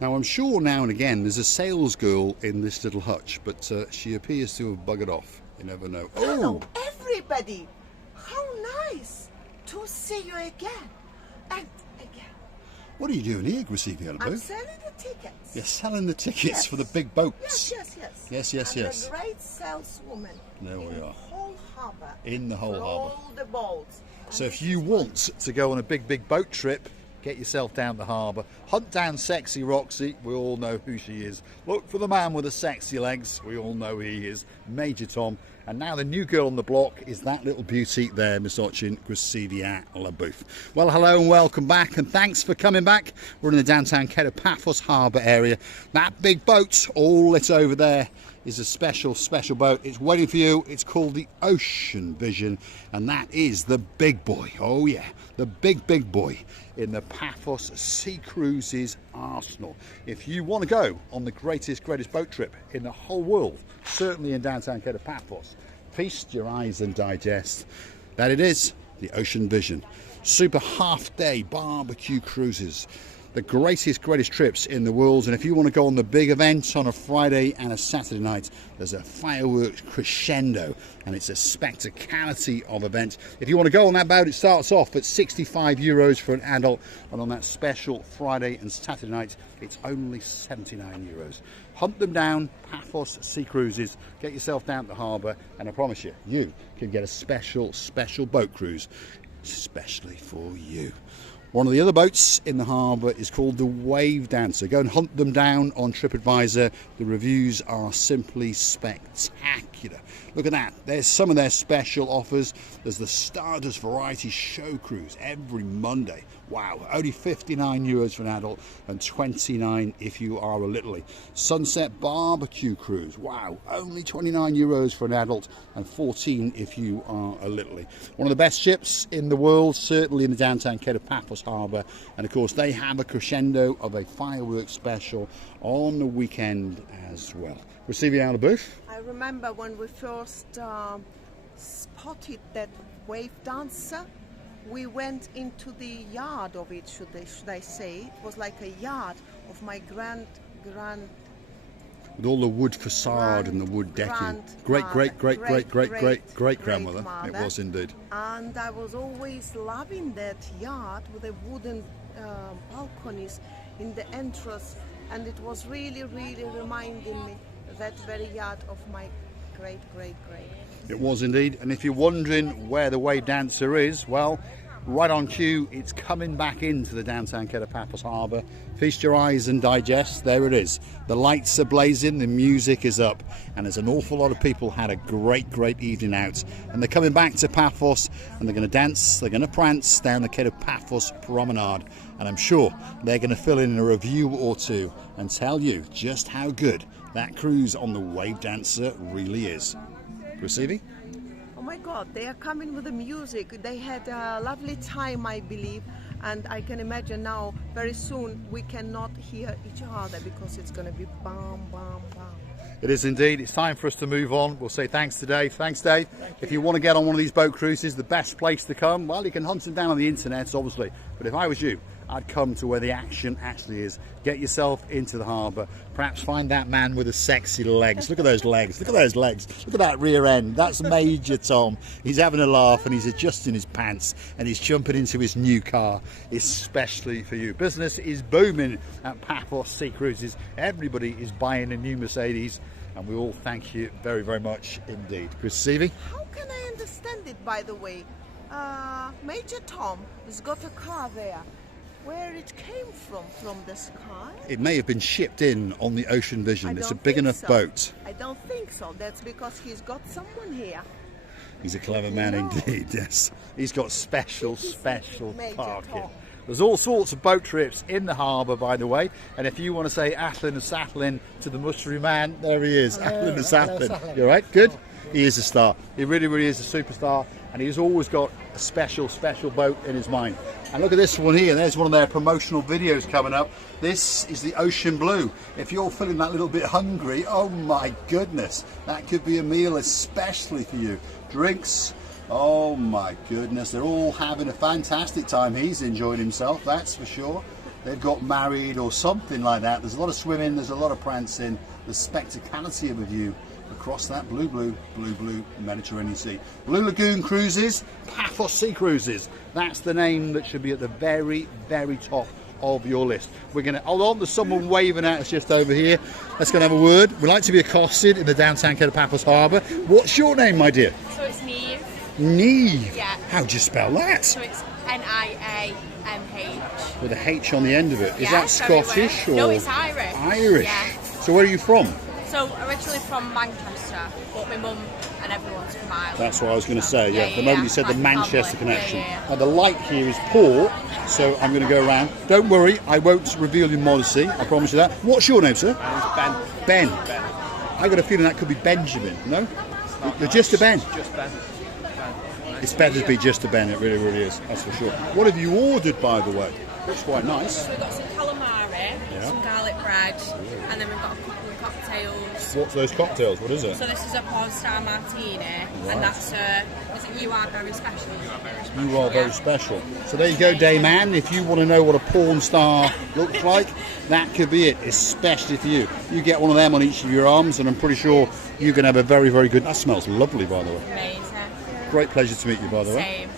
Now I'm sure now and again there's a sales girl in this little hutch, but she appears to have buggered off. You never know. Hello, everybody! How nice to see you again and again. What are you doing here, Graciela? I'm selling the tickets. You're selling the tickets for the big boats. Yes. I'm a great saleswoman. There we are. In the whole harbour. In the whole harbour. All the boats. So if you want to go on a big boat trip, get yourself down the harbour, hunt down sexy Roxy, we all know who she is. Look for the man with the sexy legs, we all know who he is, Major Tom. And now the new girl on the block is that little beauty there, Miss Ochin, Graciela LaBouffe. Well, hello and welcome back, and thanks for coming back. We're in the downtown Kato Paphos Harbour area. That big boat all lit over there is a special boat. It's waiting for you. It's called the Ocean Vision, and that is the big boy. Oh yeah, the big boy in the Paphos Sea Cruises arsenal. If you want to go on the greatest boat trip in the whole world, certainly in downtown Kato Paphos, feast your eyes and digest that it is the Ocean Vision. Super half-day barbecue cruises. The greatest trips in the world. And if you want to go on the big event on a Friday and a Saturday night, there's a fireworks crescendo, and it's a spectacality of event. If you want to go on that boat, it starts off at €65 for an adult, and on that special Friday and Saturday night, it's only €79. Hunt them down, Paphos Sea Cruises. Get yourself down to the harbour, and I promise you, you can get a special boat cruise, especially for you. One of the other boats in the harbour is called the Wave Dancer. Go and hunt them down on TripAdvisor. The reviews are simply spectacular. Look at that. There's some of their special offers. There's the Stardust Variety Show Cruise every Monday. Wow, only €59 for an adult and $29 if you are a littlie. Sunset Barbecue Cruise. Wow, only €29 for an adult and $14 if you are a littlie. One of the best ships in the world, certainly in the downtown Kato Paphos Harbour. And of course, they have a crescendo of a fireworks special on the weekend as well. Graciela LaBouffe. I remember when we first spotted that wave dancer. We went into the yard of it, should I say. It was like a yard of my grand with all the wood facade and the wood decking. Great grandmother. It was indeed. And I was always loving that yard with the wooden balconies in the entrance, and it was really reminding me that very yard of my great. It was indeed. And if you're wondering where the Wave Dancer is, well, right on cue, it's coming back into the downtown Kato Paphos Harbour. Feast your eyes and digest. There it is. The lights are blazing, the music is up, and there's an awful lot of people had a great evening out. And they're coming back to Paphos, and they're going to dance, they're going to prance down the Kato Paphos Promenade. And I'm sure they're going to fill in a review or two and tell you just how good that cruise on the Wave Dancer really is. Graciela? Oh my God, they are coming with the music. They had a lovely time, I believe, and I can imagine now very soon we cannot hear each other because it's going to be bam. It is indeed. It's time for us to move on. We'll say thanks to Dave. Thanks, Dave. If you want to get on one of these boat cruises, the best place to come, well, you can hunt them down on the internet, obviously, but if I was you, I'd come to where the action actually is. Get yourself into the harbour. Perhaps find that man with the sexy legs. Look at those legs. Look at those legs. Look at that rear end. That's Major Tom. He's having a laugh and he's adjusting his pants and he's jumping into his new car, especially for you. Business is booming at Paphos Sea Cruises. Everybody is buying a new Mercedes, and we all thank you very much indeed. Graciela? How can I understand it, by the way? Major Tom has got a car there. Where it came from the sky? It may have been shipped in on the Ocean Vision. It's a big enough boat. I don't think so. That's because he's got someone here. He's a clever man indeed, yes. He's got special parking. Tom. There's all sorts of boat trips in the harbour, by the way. And if you want to say Atlin and Satlin to the mushery man, there he is. Atlin and Satlin. You all right? Good? He is a star. He really is a superstar. And he's always got a special boat in his mind. And look at this one here. There's one of their promotional videos coming up. This is the Ocean Blue. If you're feeling that little bit hungry, oh my goodness, that could be a meal especially for you. Drinks, oh my goodness, they're all having a fantastic time. He's enjoyed himself, that's for sure. they've got married or something like that. There's a lot of swimming, there's a lot of prancing, the spectacality of a view across that blue Mediterranean Sea. Blue Lagoon Cruises, Paphos Sea Cruises. That's the name that should be at the very, very top of your list. We're going to hold on. There's someone waving at us just over here. Let's go and have a word. We'd like to be accosted in the downtown Kato Paphos Harbour. What's your name, my dear? So it's Neve. Neve. Yeah. How do you spell that? So it's Niamh. With a H on the end of it. Is Yeah, that very Scottish well. or? No, it's Irish. Irish. Yeah. So where are you from? So originally from Manchester, but my mum and everyone's from Ireland. That's what I was going to say. Yeah. Yeah, The yeah, moment yeah. you said the My Manchester family. connection. Yeah. Now the light here is poor, so I'm going to go around. Don't worry, I won't reveal your modesty. I promise you that. What's your name, sir? Ben. Ben. I got a feeling that could be Benjamin. No? You're just a Ben. Just Ben. It's better to be just a Ben. It really, really is. That's for sure. What have you ordered, by the way? Looks quite nice. So we've got some calamari, Yeah. some garlic bread, and then we've got a couple of cocktails. What's those cocktails? What is it? So this is a porn star martini, and that's is it You Are Very Special? You are very special. So there you go, Dame Anne. If you want to know what a porn star looks like, that could be it, especially for you. You get one of them on each of your arms, and I'm pretty sure you can have a very, very good... That smells lovely, by the way. Amazing. Great pleasure to meet you, by the way. Same.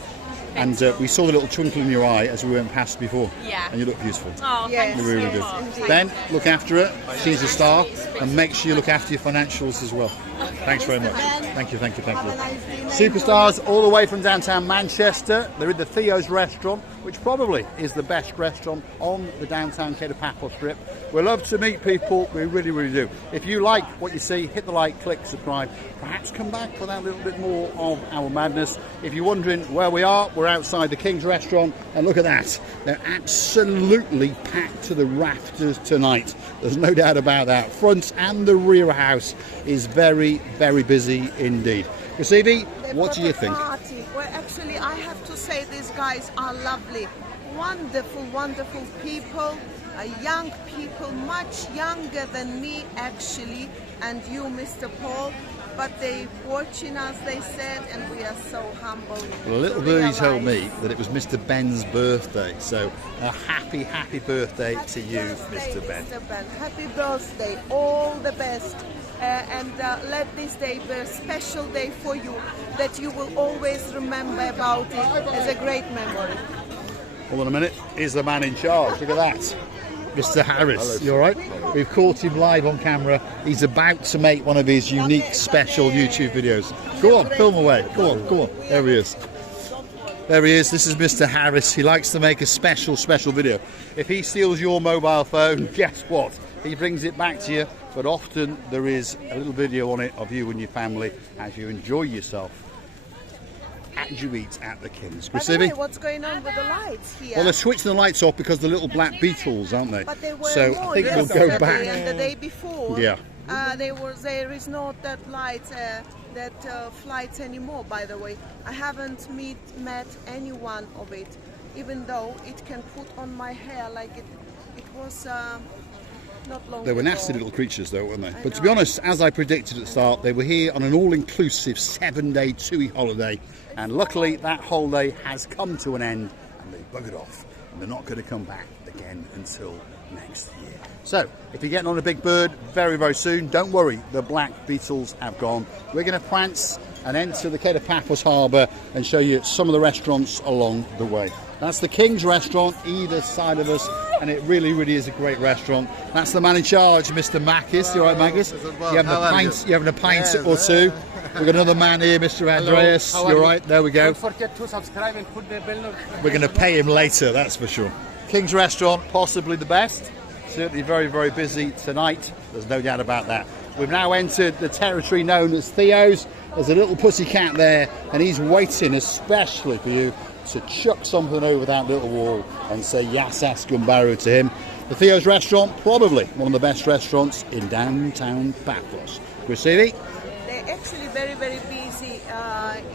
And we saw the little twinkle in your eye as we went past before. Yeah. And you look beautiful. Oh, Yes. thank You you really so do. much. Thank Ben, you. look after it. She's a star. And make sure you look after your financials as well. Thanks very much. Thank you, thank you, thank you. Superstars all the way from downtown Manchester. They're in the Theo's restaurant, which probably is the best restaurant on the downtown Kato Paphos strip. We love to meet people. We really, really do. If you like what you see, hit the like, click, subscribe. Perhaps come back for that little bit more of our madness. If you're wondering where we are, we're outside the King's restaurant. And look at that. They're absolutely packed to the rafters tonight. There's no doubt about that. Front and the rear house is very, very busy indeed. Rasivi, what do you think? Party. Well, actually, I have to say these guys are lovely. Wonderful, wonderful people. Young people, much younger than me actually, and you, Mr. Paul. But they watching us, they said, and we are so humble. Well, a little to birdie told realize. me that it was Mr. Ben's birthday. So a happy, happy birthday Happy to you, birthday, Mr. Ben. Mr. Ben. Happy birthday, all the best. And let this day be a special day for you, that you will always remember about it as a great memory. Hold on a minute. Here's the man in charge. Look at that. Mr. Harris. You all right? We've caught him live on camera. He's about to make one of his unique special YouTube videos. Go on, film away. Go on, go on. There he is. There he is. This is Mr. Harris. He likes to make a special video. If he steals your mobile phone, guess what? He brings it back to you. But often there is a little video on it of you and your family as you enjoy yourself as you eat at the King's. By the way, Rasivi? what's going on with the lights here? Well, they're switching the lights off because the little black beetles, aren't they? But they were So more I think we'll yesterday go back. and the day before. Yeah. There is not that light, flights anymore. By the way, I haven't met anyone of it, even though it can put on my hair like it was not long They were ago. nasty little creatures, though, weren't they? But to be honest, as I predicted at the start, they were here on an all-inclusive 7-day TUI holiday, and luckily that holiday has come to an end, and they buggered off, and they're not going to come back again until next year. So, if you're getting on a big bird very, very soon, don't worry, the black beetles have gone. We're going to prance and enter the Kato Paphos Harbour and show you some of the restaurants along the way. That's the King's restaurant, either side of us, and it really, really is a great restaurant. That's the man in charge, Mr. Makis. You all right, Makis? You having a pint or two? We've got another man here, Mr. Andreas. You all right? There we go. Don't forget to subscribe and put the bell notification. We're going to pay him later, that's for sure. King's restaurant, possibly the best. Certainly very, very busy tonight. There's no doubt about that. We've now entered the territory known as Theo's. There's a little pussycat there, and he's waiting especially for you to chuck something over that little wall and say Yassas Gumbaru to him. The Theo's restaurant, probably one of the best restaurants in downtown Paphos. Rasivi? They're actually very, very busy.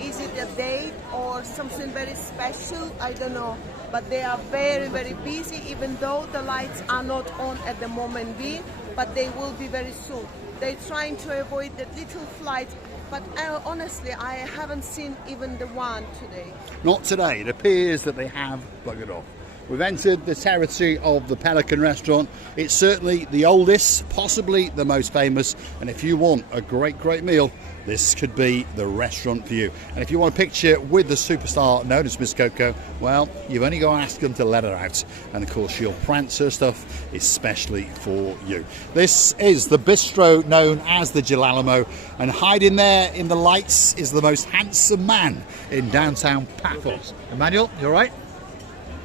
Is it a date or something very special? I don't know. But they are very, very busy, even though the lights are not on at the moment being, but they will be very soon. They're trying to avoid the little flight, but honestly, I haven't seen even the one today. Not today. It appears that they have buggered off. We've entered the territory of the Pelican restaurant. It's certainly the oldest, possibly the most famous, and if you want a great meal, this could be the restaurant for you. And if you want a picture with the superstar known as Miss Coco, well, you've only got to ask them to let her out. And of course, she'll prance her stuff especially for you. This is the bistro known as the Jalalamo, and hiding there in the lights is the most handsome man in downtown Paphos. Emmanuel, you all right?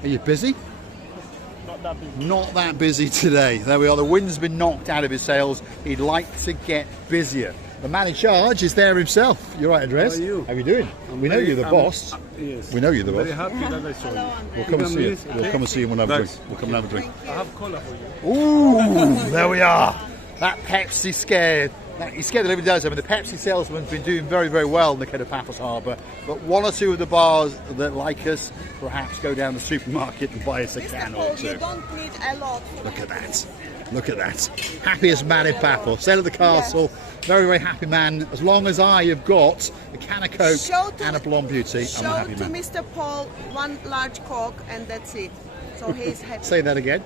Are you busy? Not that busy. Not that busy today. There we are. The wind's been knocked out of his sails. He'd like to get busier. The man in charge is there himself. You're right, Andres. How are you? How are you doing? We know you're the boss. Yes. We know you're the boss. Very happy that I saw you. We'll come and see you. Okay. We'll come and see you and we'll have a drink. Thanks. We'll come and have a drink. I have cola for you. Ooh, there we are. That Pepsi scared. He's scared that everybody does. I mean, the Pepsi salesman's been doing very well in the Kato Paphos Harbour, but one or two of the bars that like us perhaps go down the supermarket and buy us a can or two. You don't need a lot. Look at that. Look at that. Happiest man in Paphos. Sale of the castle. Very happy man. As long as I have got a can of Coke and a Blonde Beauty, I'm a happy Show to man. Mr. Paul one large Coke and that's it. So he's happy. Say that again.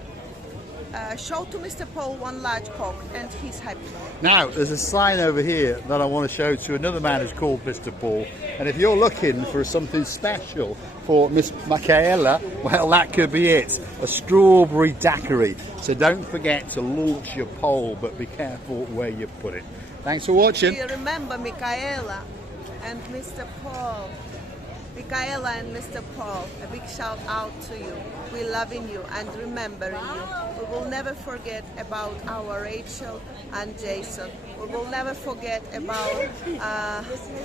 Show to Mr. Paul one large Coke and he's happy. Now, there's a sign over here that I want to show to another man who's called Mr. Paul. And if you're looking for something special for Miss Michaela, well, that could be it. A strawberry daiquiri. So don't forget to launch your poll, but be careful where you put it. Thanks for watching. Do you remember Michaela and Mr. Paul? Michaela and Mr. Paul, a big shout out to you. We're loving you and remembering you. We will never forget about our Rachel and Jason. We will never forget about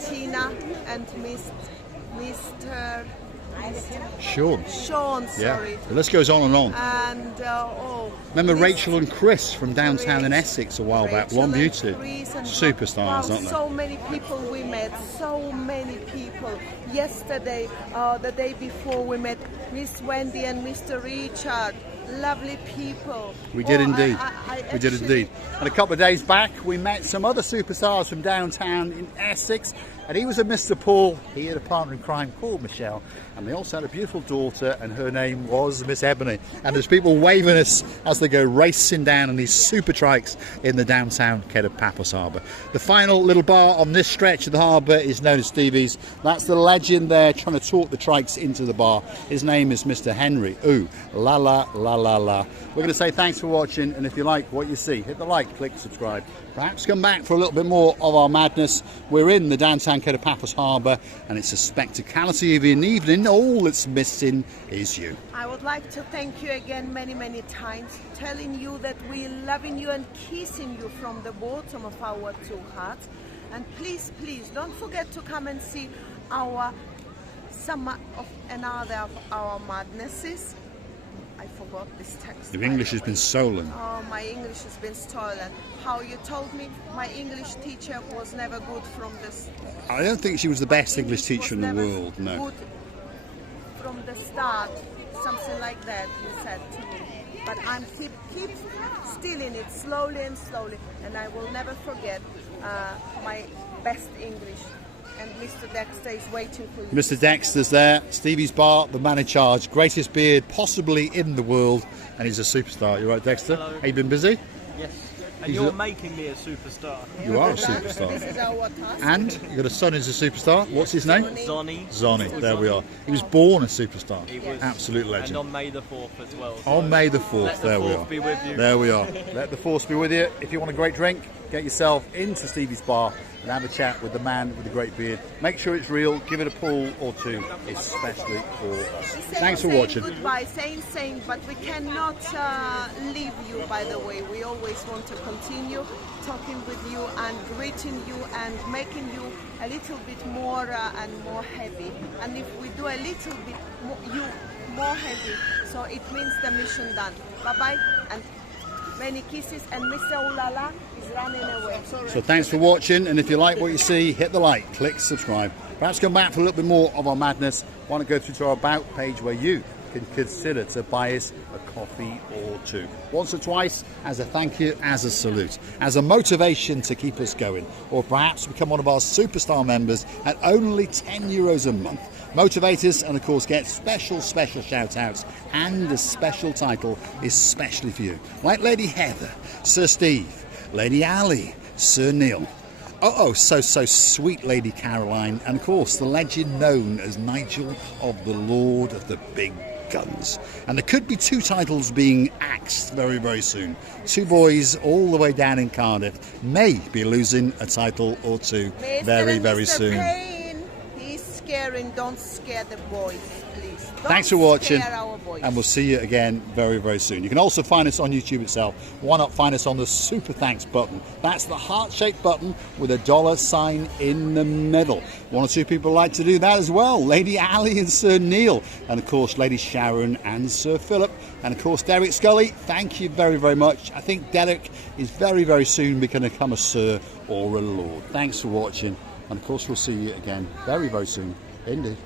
Tina and Mr. Sean. Sean, sorry. Yeah. The list goes on and on. And Remember Miss Rachel and Chris from downtown in Essex a while back? Rachel Blonde and Beauty. Chris and Superstars, wow, aren't they? so many people we met, so many people. Yesterday, the day before, we met Miss Wendy and Mr. Richard. Lovely people. We did indeed. We did actually- indeed. And a couple of days back, we met some other superstars from downtown in Essex. And he was a Mr. Paul. He had a partner in crime called Michelle. And they also had a beautiful daughter, and her name was Miss Ebony. And there's people waving us as they go racing down in these super trikes in the downtown Kato Paphos Harbour. The final little bar on this stretch of the harbour is known as Stevie's. That's the legend there trying to talk the trikes into the bar. His name is Mr. Henry. Ooh, la la la la la. We're going to say thanks for watching, and if you like what you see, hit the like, click subscribe. Perhaps come back for a little bit more of our madness. We're in the downtown Kato Paphos Harbour, and it's a spectacality of an evening. All that's missing is you. I would like to thank you again many times, telling you that we're loving you and kissing you from the bottom of our two hearts. And please, don't forget to come and see some of another of our madnesses. I forgot this text. Your English has been stolen. Oh, my English has been stolen. How you told me my English teacher was never good from this. I don't think she was the best English teacher in the was never world, no. Good from the start, something like that you said to me. But I'm keep stealing it slowly, and I will never forget my best English. And Mr. Dexter is waiting for you. Mr. Dexter's there, Stevie's bar, the man in charge, greatest beard possibly in the world, and he's a superstar. You right, Dexter? Hello. Have you been busy? Yes. And He's you're a- making me a superstar. You are a This superstar. is our task. And you got a son who's a superstar. What's his name? Zonny. Zonny. There we are. He was born a superstar. He was. Absolute And legend. on May the 4th as well. On May the 4th, Let the there we 4th are. be with you. There we are. Let the force be with you. If you want a great drink, get yourself into Stevie's bar and have a chat with the man with the great beard. Make sure it's real. Give it a pull or two, especially for us. Thanks for watching. Goodbye, saying, but we cannot leave you, by the way. We always want to continue talking with you and greeting you and making you a little bit more and more heavy. And if we do a little bit more heavy, so it means the mission done. Bye-bye and many kisses, and Mr. Ulala is running away. So thanks for watching, and if you like what you see, hit the like, click subscribe. Perhaps come back for a little bit more of our madness. Want to go through to our About page where you can consider to buy us a coffee or two. Once or twice as a thank you, as a salute, as a motivation to keep us going, or perhaps become one of our superstar members at only €10 a month. Motivate us and of course get special shout outs and a special title especially for you. Like Lady Heather, Sir Steve, Lady Ali, Sir Neil. So sweet Lady Caroline, and of course the legend known as Nigel of the Lord of the Big Guns. And there could be 2 titles being axed very soon. 2 boys all the way down in Cardiff may be losing a title or 2 very soon. Payne, he's scaring, don't scare the boys, please. Don't Thanks for watching, scare our boys. and we'll see you again very soon. You can also find us on YouTube itself. Why not find us on the super thanks button? That's the heart-shaped button with a $sign in the middle. 1 or 2 people like to do that as well. Lady Ali and Sir Neil, and of course Lady Sharon and Sir Philip, and of course Derek Scully. Thank you very much. I think Derek is very soon going to become a Sir or a Lord. Thanks for watching, and of course we'll see you again very soon indeed.